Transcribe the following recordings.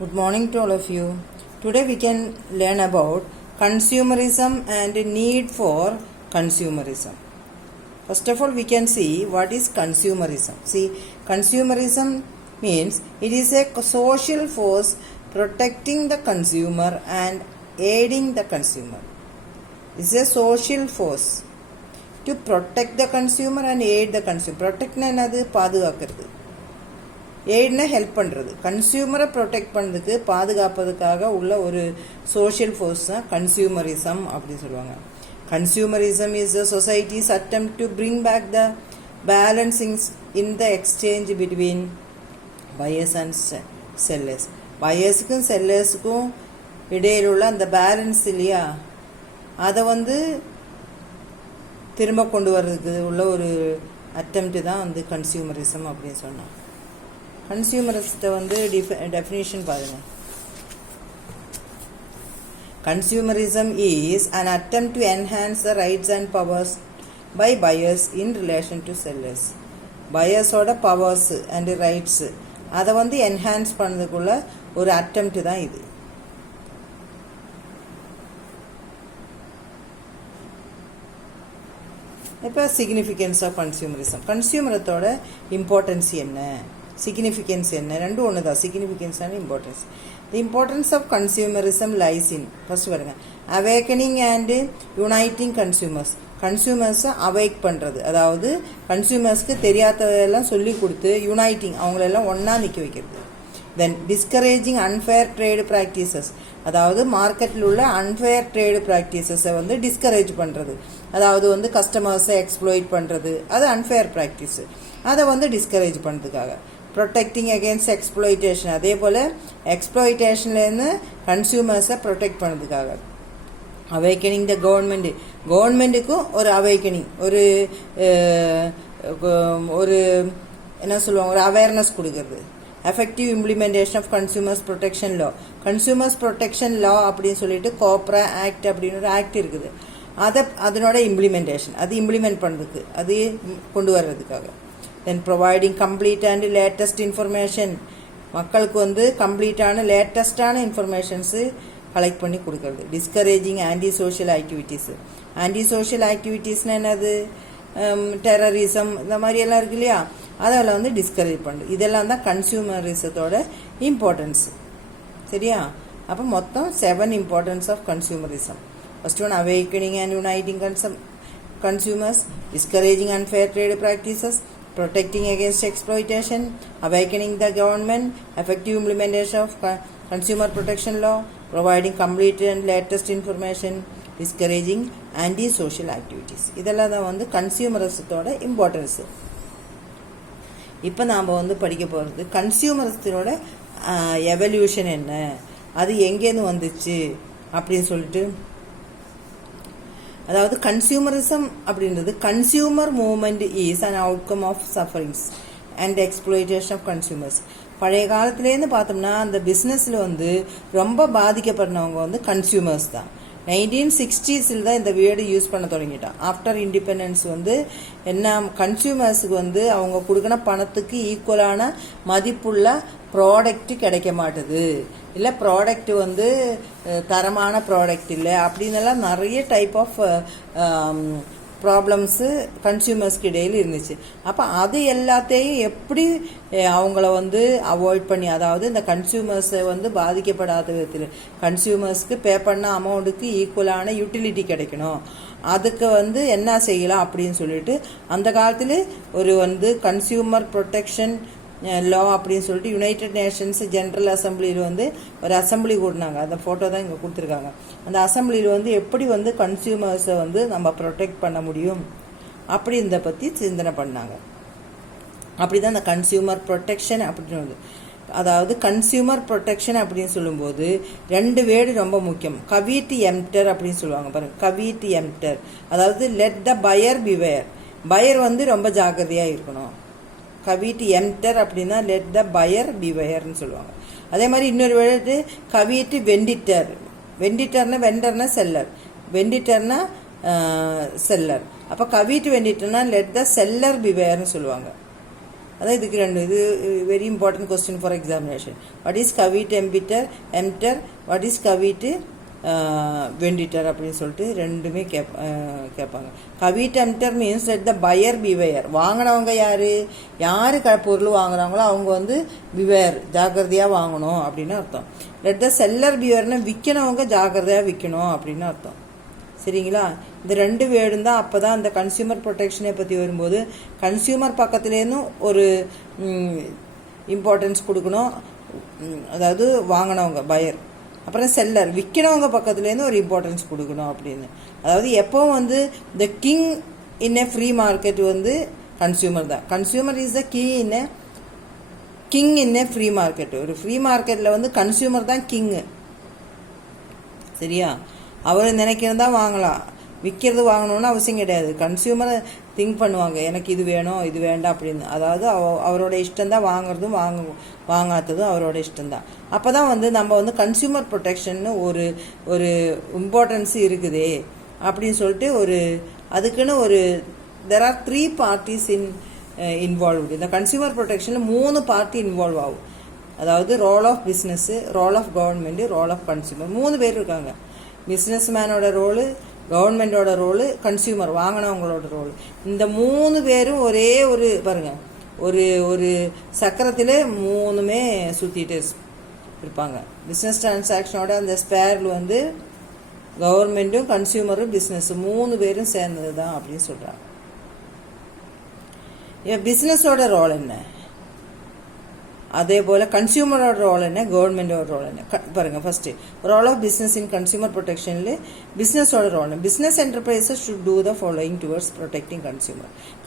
Good morning to all of you. Today we can learn about consumerism and need for consumerism. First of all, we can see what is consumerism. See, consumerism means it is a social force protecting the consumer and aiding the consumer. It's a social force to protect the consumer and aid the consumer. Protect na enadhu பாதுகாக்கிறது, எய்ட்னா help பண்ணுறது. கன்சியூமரை protect பண்ணுறதுக்கு பாதுகாப்பதுக்காக உள்ள ஒரு social force தான் consumerism அப்படின்னு சொல்லுவாங்க. Consumerism is the society's attempt to bring back the balancings in the exchange between buyers and sellers. பையர்ஸுக்கும் செல்லர்ஸுக்கும் இடையிலுள்ள அந்த பேலன்ஸ் இல்லையா, அதை திரும்ப கொண்டு வர்றதுக்கு உள்ள ஒரு அட்டெம்ப்ட் தான் கன்சியூமரிசம் அப்படின்னு சொன்னோம். கன்சியூமரிசத்தை டெஃபினேஷன் பாருங்க. Consumerism is an attempt to enhance the rights and powers by buyers in relation to sellers. Buyers-ஓட powers and rights அதை enhance பண்ணதுக்குள்ள ஒரு attempt தான் இது. இப்போ சிக்னிஃபிகன்ஸ் ஆஃப் கன்சியூமரிசம். கன்சியூமரத்தோட இம்பார்ட்டன்ஸ் என்ன, சிக்னிஃபிகன்ஸ் என்ன, ரெண்டும் ஒன்று தான். Significance and importance. The importance of consumerism lies in, first பாருங்க, அவேக்கனிங் அண்ட் யுனைட்டிங் கன்சியூமர்ஸ். கன்சியூமர்ஸை அவேக் பண்ணுறது, அதாவது கன்சியூமர்ஸ்க்கு தெரியாததெல்லாம் சொல்லி கொடுத்து யுனைட்டிங், அவங்களெல்லாம் ஒன்றா நிற்க வைக்கிறது. தென் டிஸ்கரேஜிங் அன்ஃபேர் ட்ரேடு ப்ராக்டிசஸ், அதாவது மார்க்கெட்டில் உள்ள அன்ஃபேர் ட்ரேடு ப்ராக்டிசஸை டிஸ்கரேஜ் பண்ணுறது, அதாவது கஸ்டமர்ஸை எக்ஸ்ப்ளோயிட் பண்ணுறது, அது அன்ஃபேர் ப்ராக்டிஸு. அதை டிஸ்கரேஜ் பண்ணுறதுக்காக. ப்ரொடெக்டிங் அகேன்ஸ்ட் எக்ஸ்ப்ளோயிட்டேஷன், அதே போல் எக்ஸ்ப்ளோயிட்டேஷன்லேருந்து கன்சியூமர்ஸை ப்ரொடெக்ட் பண்ணுறதுக்காக. அவேக்கனிங் த கவர்மெண்ட்டுக்கும் ஒரு அவேக்கனிங், ஒரு என்ன சொல்லுவாங்க, ஒரு அவேர்னஸ் கொடுக்கறது. Effective implementation of consumers protection law. Consumers protection law அப்படின்னு சொல்லிட்டு கோப்ரா ஆக்ட் அப்படின்னு ஒரு ஆக்ட் இருக்குது. அதனோட இம்ப்ளிமெண்டேஷன், அது இம்ப்ளிமெண்ட் பண்ணுறதுக்கு, அது கொண்டு வர்றதுக்காக. Then providing complete and latest information, மக்களுக்கு கம்ப்ளீட்டான லேட்டஸ்டான இன்ஃபர்மேஷன்ஸு கலெக்ட் பண்ணி கொடுக்கறது. Discouraging anti social activities. Anti social ஆக்டிவிட்டீஸ்னால் என்னது, டெரரிசம் இந்த மாதிரி எல்லாம் இருக்கு இல்லையா, அதில் டிஸ்கரேஜ் பண்ணுறது. இதெல்லாம் தான் கன்சியூமரிசத்தோட இம்பார்ட்டன்ஸ். சரியா? அப்போ மொத்தம் 7 importance of consumerism. First one, awakening and uniting consumers, discouraging unfair trade practices, protecting against exploitation, awakening the government, effective implementation of consumer protection law, providing complete and latest information, discouraging anti-social activities. இதெல்லாம் தான் கன்சியூமரிசத்தோட importance. இப்போ நாம் படிக்க போகிறது கன்சியூமரிசத்தோட evolution என்ன, அது எங்கேருந்து வந்துச்சு அப்படின்னு சொல்லிட்டு. அதாவது கன்சியூமரிசம் அப்படின்றது, consumer movement is an outcome of sufferings and exploitation of consumers. பழைய காலத்துலேருந்து பார்த்தோம்னா அந்த பிஸ்னஸில் ரொம்ப பாதிக்கப்படுறவங்க கன்சியூமர்ஸ் தான். 1960s தான் இந்த வேர்டு யூஸ் பண்ண தொடங்கிட்டான். ஆஃப்டர் இண்டிபெண்டன்ஸ் என்ன, கன்சியூமர்ஸுக்கு அவங்க கொடுக்குற பணத்துக்கு ஈக்குவலான மதிப்புள்ள ப்ராடக்ட் கிடைக்க மாட்டுது, இல்லை ப்ராடக்ட் தரமான ப்ராடக்ட் இல்லை அப்படின்னெல்லாம் நிறைய டைப் ஆஃப் ப்ராப்ளம்ஸு கன்சியூமர்ஸ்க்கு இடையில் இருந்துச்சு. அப்போ அது எல்லாத்தையும் எப்படி அவங்கள அவாய்ட் பண்ணி, அதாவது இந்த கன்சியூமர்ஸை பாதிக்கப்படாத விதத்தில் கன்சியூமர்ஸ்க்கு பே பண்ண அமௌண்ட்டுக்கு ஈக்குவலான யூட்டிலிட்டி கிடைக்கணும், அதுக்கு என்ன செய்யலாம் அப்படின்னு சொல்லிட்டு அந்த காலத்தில் ஒரு கன்சியூமர் ப்ரொடெக்ஷன் லா அப்படின்னு சொல்லிட்டு யுனைடெட் நேஷன்ஸ் ஜென்ரல் அசம்பிளியில் ஒரு அசம்பிளி கூட்டினாங்க. அந்த ஃபோட்டோ தான் இங்கே கொடுத்துருக்காங்க. அந்த அசம்பிளியில் எப்படி கன்சியூமர்ஸை நம்ம ப்ரொடெக்ட் பண்ண முடியும் அப்படி இதை பற்றி சிந்தனை பண்ணாங்க. அப்படி தான் இந்த கன்சியூமர் ப்ரொடெக்ஷன் அப்படின்னு அதாவது கன்சியூமர் ப்ரொடெக்ஷன் அப்படின்னு சொல்லும்போது 2 வேர்டு ரொம்ப முக்கியம். கவீட் எம்டர் அப்படின்னு சொல்லுவாங்க பாருங்க. கவீட் எம்டர், அதாவது let the buyer beware. Buyer ரொம்ப ஜாக்கிரதையாக இருக்கணும். கவீட் எம்டர் அப்படின்னா லெட் த பையர் பிவேர்னு சொல்லுவாங்க. அதே மாதிரி இன்னொரு வேர்டு கவீட் வெண்டிட்டர். வெண்டிட்டர்னா வெண்டர்னா செல்லர், வெண்டிட்டர்னா செல்லர். அப்போ கவீட் வெண்டிட்டர்னா லெட் த செல்லர் பிவேர்னு சொல்லுவாங்க. அதான் இதுக்கு ரெண்டு இது very important question for examination. What is caveat emptor, what is caveat venditor அப்படின்னு சொல்லிட்டு ரெண்டுமே கேட்பாங்க. Caveat emptor means let the buyer beware. வாங்கினவங்க யார் பொருள் வாங்குறாங்களோ அவங்க வந்து பிவேயர் ஜாக்கிரதையாக வாங்கணும் அப்படின்னு அர்த்தம். லெட் த செல்லர் பிவேர்னா விற்கணவங்க ஜாக்கிரதையாக விற்கணும் அப்படின்னு அர்த்தம். சரிங்களா? இந்த ரெண்டு வேர்டும் தான். அப்போ தான் அந்த கன்சியூமர் ப்ரொடெக்ஷனை பற்றி வரும்போது கன்சியூமர் பக்கத்துலேருந்தும் ஒரு இம்பார்ட்டன்ஸ் கொடுக்கணும், அதாவது வாங்கினவங்க பையர். அப்புறம் செல்லர் விற்கிறவங்க பக்கத்துலேருந்து ஒரு இம்பார்ட்டன்ஸ் கொடுக்கணும் அப்படின்னு. அதாவது எப்போ வந்து the king in a free market வந்து கன்சியூமர் தான். Consumer is the king in a free market. ஒரு ஃப்ரீ மார்க்கெட்டில் வந்து கன்சியூமர் தான் கிங்கு. சரியா? அவர் நினைக்கிறது தான் வாங்கலாம், விற்கிறது வாங்கணும்னு அவசியம் கிடையாது. கன்சியூமரை திங்க் பண்ணுவாங்க, எனக்கு இது வேணும் இது வேண்டாம் அப்படின்னு. அதாவது அவரோட இஷ்டம்தான் வாங்குறதும் வாங்காததும் அவரோட இஷ்டம்தான். அப்போ தான் வந்து நம்ம வந்து கன்சியூமர் ப்ரொடெக்ஷன்னு ஒரு இம்பார்ட்டன்ஸ் இருக்குதே அப்படின்னு சொல்லிட்டு அதுக்குன்னு தெர் ஆர் 3 parties இன்வால்வ்டு. இந்த கன்சியூமர் ப்ரொடெக்ஷனில் 3 பார்ட்டி இன்வால்வ் ஆகும். அதாவது role of business, role of government, role of consumer. 3 பேர் இருக்காங்க. பிஸ்னஸ் மேனோட ரோலு, கவர்மெண்டோட ரோலு, கன்சியூமர் வாங்கினவங்களோட ரோலு. இந்த 3 பேரும் ஒரே பாருங்க ஒரு சக்கரத்தில் 3மே சுற்றிட்டு இருப்பாங்க. பிஸ்னஸ் டிரான்சாக்ஷனோட அந்த ஸ்பேரில் வந்து கவர்மெண்ட்டும் கன்சியூமரும் பிஸ்னஸ் 3 பேரும் சேர்ந்தது தான் அப்படின்னு சொல்கிறாங்க. பிஸ்னஸோட ரோல் என்ன, அதே போல் கன்சியூமரோட ரோல் என்ன, கவர்மெண்டோட ரோல் என்ன பாருங்கள். First role of business in consumer ப்ரொடெக்ஷனில் பிஸ்னஸோட ரோல் என்ன. Business enterprises should do the following towards protecting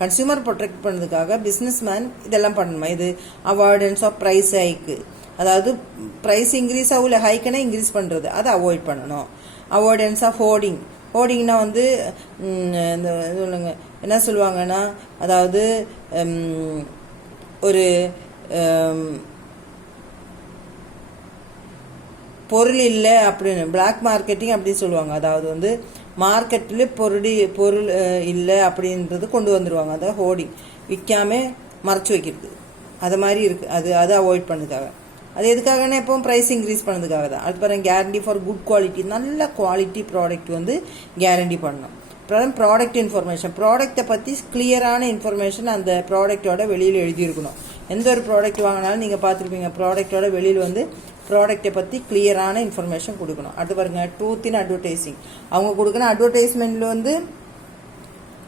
consumer protect பண்ணதுக்காக பிஸ்னஸ் மேன் இதெல்லாம் பண்ணணுமா. இது அவாய்டன்ஸ் ஆஃப் ப்ரைஸ் ஹைக்கு, அதாவது ப்ரைஸ் இன்க்ரீஸ் ஆகல, ஹைக்குன்னா இன்க்ரீஸ் பண்ணுறது, அதை அவாய்ட் பண்ணணும். அவாய்டன்ஸ் ஆஃப் ஹோர்டிங்னா வந்து சொல்லுங்க என்ன சொல்லுவாங்கன்னா, அதாவது ஒரு பொருள் இல்லை அப்படின்னு பிளாக் மார்க்கெட்டிங் அப்படின்னு சொல்லுவாங்க. அதாவது வந்து மார்க்கெட்டில் பொருள் இல்லை அப்படின்றது கொண்டு வந்துடுவாங்க. அதாவது ஹோர்டிங், விற்காம மறைச்சி வைக்கிறது, அது மாதிரி இருக்குது. அது அவாய்ட் பண்ணதுக்காக. அது எதுக்காகனா எப்பவும் ப்ரைஸ் இன்க்ரீஸ் பண்ணதுக்காக தான். அது பாருங்கள், கேரண்டி ஃபார் குட் குவாலிட்டி, நல்ல குவாலிட்டி ப்ராடக்ட் வந்து கேரண்டி பண்ணணும். அப்புறம் ப்ராடக்ட் இன்ஃபர்மேஷன், ப்ராடக்டை பற்றி கிளியரான இன்ஃபர்மேஷன் அந்த ப்ராடக்டோட வெளியில் எழுதியிருக்கணும். எந்த ஒரு ப்ராடக்ட் வாங்கினாலும் நீங்கள் பார்த்துருப்பீங்க, ப்ராடக்டோட வெளியில் வந்து ப்ராடக்டை பற்றி கிளியரான இன்ஃபர்மேஷன் கொடுக்கணும். அடுத்து பாருங்கள், ட்ரூத் இன் அட்வர்டைஸிங். அவங்க கொடுக்குற அட்வர்டைஸ்மெண்ட்டில் வந்து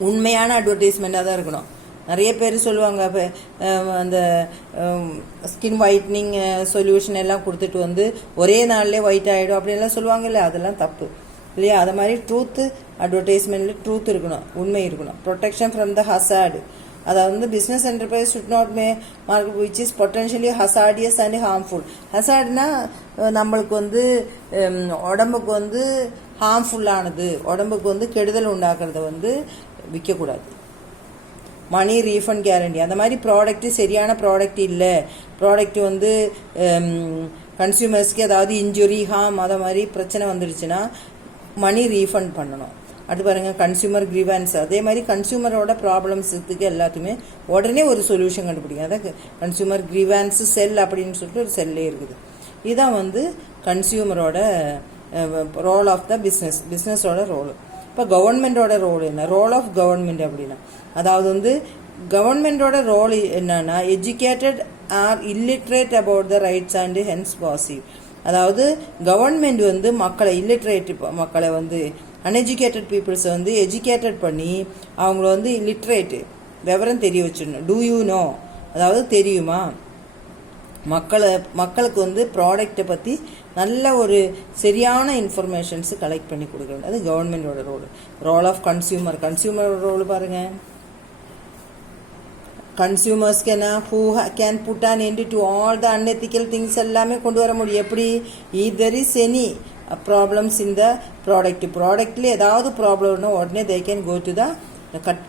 உண்மையான அட்வர்டைஸ்மெண்ட்டாக தான் இருக்கணும். நிறைய பேர் சொல்லுவாங்க, இப்போ அந்த ஸ்கின் ஒயிட்னிங் சொல்யூஷன் எல்லாம் கொடுத்துட்டு வந்து ஒரே நாள்லேயே ஒயிட் ஆகிடும் அப்படின்லாம் சொல்லுவாங்க இல்லை, அதெல்லாம் தப்பு இல்லையா? அது மாதிரி ட்ரூத்து அட்வர்டைஸ்மெண்ட்டில் ட்ரூத் இருக்கணும், உண்மை இருக்கணும். ப்ரொடெக்ஷன் ஃப்ரம் த ஹசார்டு, அதாவது வந்து business enterprise should not market which is potentially hazardous and harmful. ஹசார்ட்னா நம்மளுக்கு வந்து உடம்புக்கு வந்து ஹார்ம்ஃபுல்லானது, உடம்புக்கு வந்து கெடுதல் உண்டாக்குறத வந்து விற்கக்கூடாது. மணி ரீஃபண்ட் கேரண்டி, அந்த மாதிரி ப்ராடக்ட்டு சரியான ப்ராடக்ட் இல்லை, ப்ராடக்ட் வந்து கன்சியூமர்ஸ்க்கு ஏதாவது இன்ஜுரி ஹார்ம் அதை மாதிரி பிரச்சனை வந்துடுச்சுன்னா மணி ரீஃபண்ட் பண்ணணும். அடுத்து பாருங்கள், கன்சியூமர் கிரீவான்ஸ், அதே மாதிரி கன்சியூமரோட ப்ராப்ளம்ஸுக்கு எல்லாத்துக்குமே உடனே ஒரு சொல்யூஷன் கண்டுபிடிக்கும். அதான் கன்சியூமர் கிரீவான்ஸ் செல் அப்படின்னு சொல்லிட்டு ஒரு செல்லே இருக்குது. இதுதான் வந்து கன்சியூமரோட ரோல் ஆஃப் த பிஸ்னஸோட ரோல். இப்போ கவர்மெண்டோட ரோல் என்ன, ரோல் ஆஃப் கவர்மெண்ட் அப்படின்னா, அதாவது வந்து கவர்மெண்டோட ரோல் என்னன்னா, educated or illiterate about the rights and hence passive. அதாவது கவர்மெண்ட் வந்து மக்களை வந்து அன்எஜுகேட்டட் பீப்புள்ஸை வந்து எஜுகேட்டட் பண்ணி அவங்கள வந்து லிட்ரேட்டு விவரம் தெரிய வச்சிடணும். டூ யூ நோ, அதாவது தெரியுமா, மக்களுக்கு வந்து ப்ராடக்டை பற்றி நல்ல ஒரு சரியான இன்ஃபர்மேஷன்ஸு கலெக்ட் பண்ணி கொடுக்குறது. அது கவர்மெண்டோட ரோல் ஆஃப் கன்சியூமரோட ரோல் பாருங்கள். கன்சியூமர்ஸ்க்கு என்ன, who can put an end to all the unethical things எல்லாமே கொண்டு வர முடியும். எப்படி, if there is any problems in the ப்ராடக்ட்ல ஏதாவது ப்ராப்ளம்னா உடனே they can go to the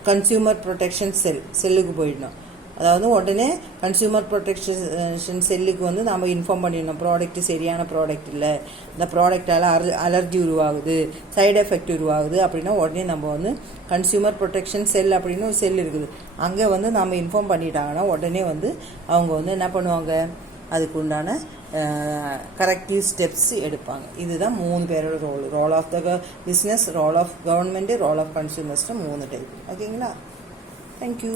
consumer protection செல்லுக்கு போயிடணும். அதாவது உடனே கன்சியூமர் ப்ரொடெக்ஷன் செல்லுக்கு வந்து நம்ம இன்ஃபார்ம் பண்ணிடணும், ப்ராடக்ட் சரியான ப்ராடக்ட் இல்லை, இந்த ப்ராடக்டால் அலர்ஜி உருவாகுது, சைடு எஃபெக்ட் உருவாகுது அப்படின்னா உடனே நம்ம வந்து கன்சியூமர் ப்ரொடெக்ஷன் செல் அப்படின்னு ஒரு செல் இருக்குது, அங்கே வந்து நம்ம இன்ஃபார்ம் பண்ணிட்டாங்கன்னா உடனே வந்து அவங்க வந்து என்ன பண்ணுவாங்க, அதுக்கு உண்டான கரெக்டிவ் ஸ்டெப்ஸ் எடுப்பாங்க. இதுதான் 3 பேரோட role of the business, role of government, role of கன்சியூமர்ஸ்ட்டு 3 டைப். ஓகேங்களா? தேங்க்யூ.